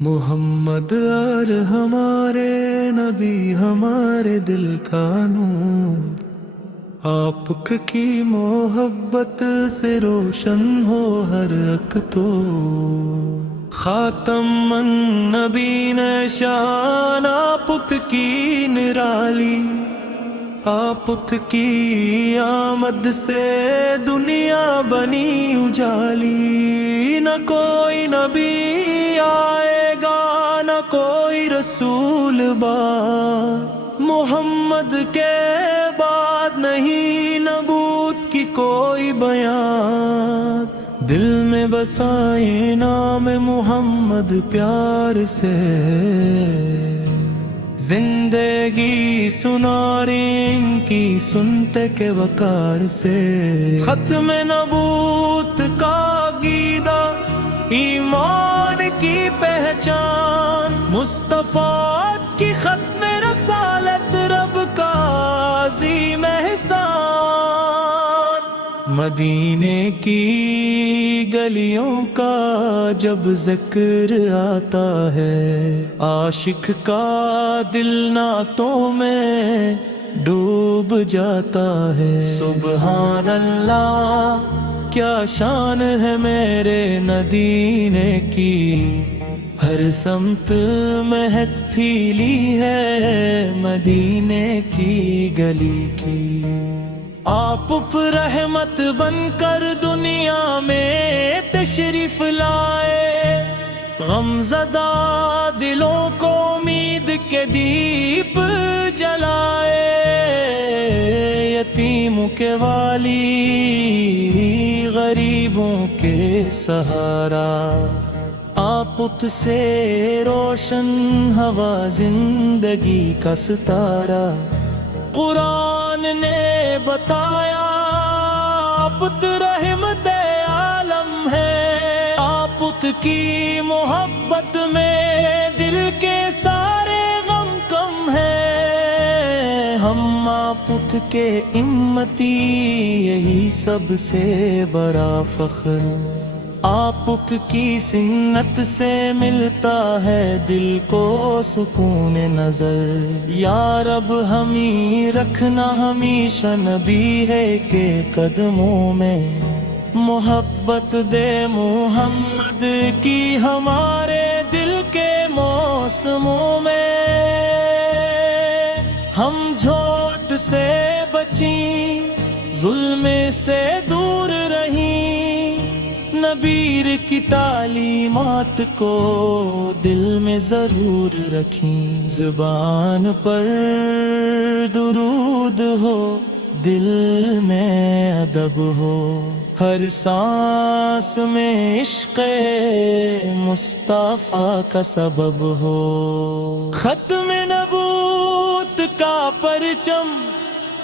محمد اور ہمارے نبی ہمارے دل کا نور، آپ کی محبت سے روشن ہو ہر ایک تو۔ خاتم النبین شان آپ کی نرالی، آپ کی آمد سے دنیا بنی اجالی۔ نہ کوئی نبی آئے گا نہ کوئی رسول بعد، محمد کے بعد نہیں نبوت کی کوئی بیان۔ دل میں بسائے نام محمد پیار سے، زندگی سناری ان کی سنتے کے وقار سے۔ ختم نبوت کا عقیدہ ایمان کی پہچان، مصطفیٰ کی ختم رسالت رب کا عظیم احسان۔ مدینے کی گلیوں کا جب ذکر آتا ہے، عاشق کا دل نعتوں میں ڈوب جاتا ہے۔ سبحان اللہ کیا شان ہے میرے مدینے کی، ہر سمت مہک پھیلی ہے مدینے کی گلی کی۔ آپ رحمت بن کر دنیا میں تشریف لائے، غمزدہ دلوں کو امید کے دیپ جلائے۔ یتیموں کے والی غریبوں کے سہارا، آپ سے روشن ہوا زندگی کا ستارہ۔ قرآن نے بتایا آپ رحمت عالم ہے، آپ کی محبت میں دل کے سارے غم کم ہیں۔ ہم آپ کے امتی یہی سب سے بڑا فخر، آپ کی سنت سے ملتا ہے دل کو سکون نظر۔ یا رب ہمیں رکھنا ہمیشہ نبی ہے کے قدموں میں، محبت دے محمد کی ہمارے دل کے موسموں میں۔ ہم جھوٹ سے بچیں ظلم سے دور رہیں، نبی کی تعلیمات کو دل میں ضرور رکھیں۔ زبان پر درود ہو، دل میں ادب ہو، ہر سانس میں عشق مصطفیٰ کا سبب ہو۔ ختم نبوت کا پرچم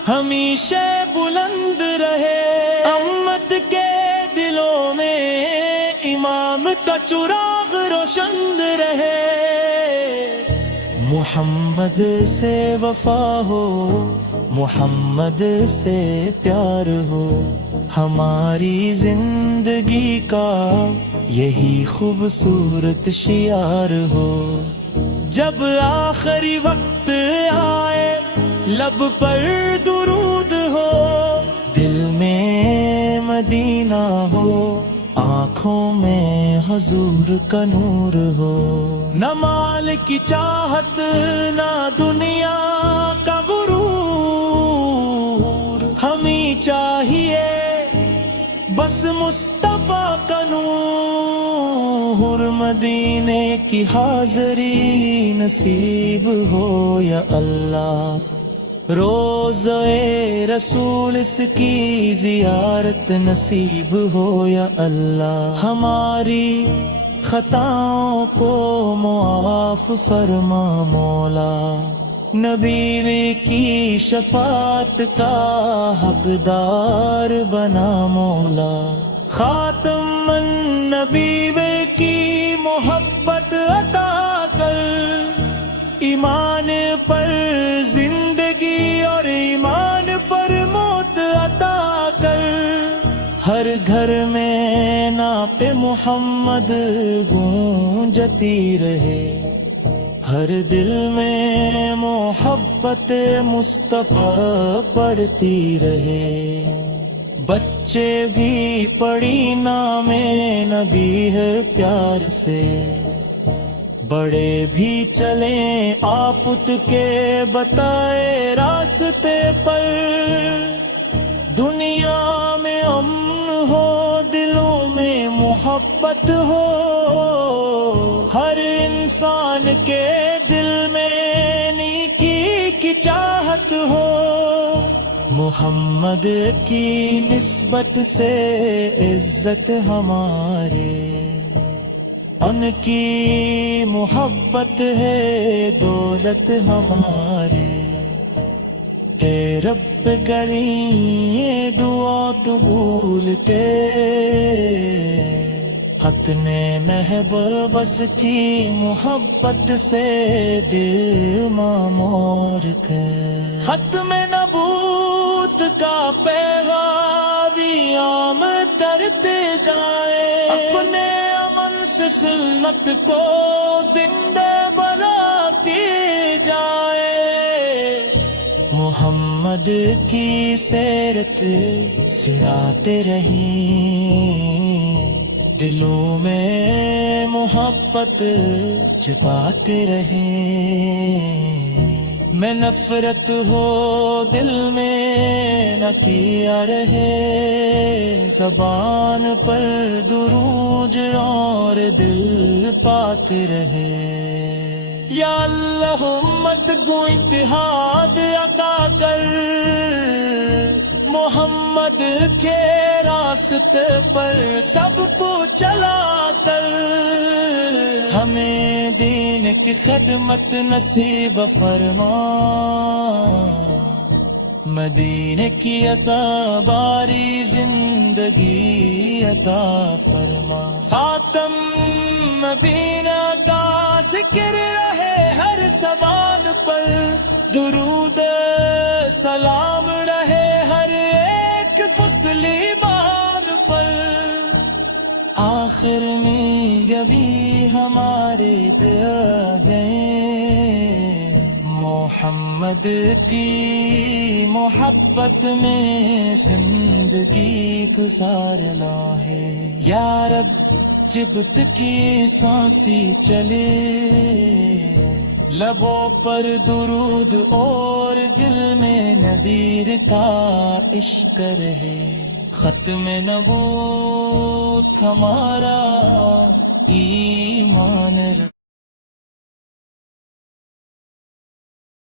ہمیشہ بلند رہے، امت کے دلوں میں امام کا چراغ روشن رہے۔ محمد سے وفا ہو، محمد سے پیار ہو، ہماری زندگی کا یہی خوبصورت شعار ہو۔ جب آخری وقت آئے لب پر درود ہو، دل میں مدینہ ہو، آنکھوں میں حضور کا نور ہو۔ نہ مال کی چاہت نہ دنیا کا غرور، ہمیں چاہیے بس مصطفیٰ کا نور۔ مدینے کی حاضری نصیب ہو یا اللہ، روضہ رسول اس کی زیارت نصیب ہو یا اللہ۔ ہماری خطاؤں کو معاف فرما مولا، نبی کی شفاعت کا حقدار بنا مولا۔ خاتم النبی کی محبت عطا کر، ایمان پر زندگی اور ایمان پر موت عطا کر۔ ہر گھر میں ناپ محمد گونجتی رہے، ہر دل میں محبت مصطفیٰ پڑھتی رہے، بچے بھی پڑھی نام نبی ہے پیار سے، بڑے بھی چلیں آپت کے بتائے راستے پر، دنیا میں امن ہو دلوں میں محبت ہو، ہر انسان کے دل میں نیکی کی چاہت ہو، محمد کی نسبت سے عزت ہمارے، ان کی محبت ہے دولت ہمارے، کہ رب کریں یہ دعا قبول کے، ختم محبوبس کی محبت سے دل معمور کے، ختم نبوت کا پیغام عام کرتے جائے، اپنے امن سے سنت کو زندہ بناتی جائے، محمد کی سیرت سراتے رہیں، دلوں میں محبت جگاتے رہیں، میں نفرت ہو دل میں نہ کیا رہے، زبان پر درود اور دل پاتے رہے، یا اللہ امت کو اتحاد عطا کر، محمد کے راستے پر سب کو چلا کر، ہمیں دین کی خدمت نصیب فرما، مدینے کی اساباری زندگی عطا فرما، خاتم مبینہ کا ذکر رہے ہر سوال پر، درود سلام رہے ہر ایک مسلمان پر، آخر میں یہی ہمارے دعا گئے، محمد کی محبت میں زندگی گزار لاہے، یا رب جبت کی سانسی چلے، لبوں پر درود اور دل میں نذیر کا عشق رہے، ختم نبوت ہمارا ایمان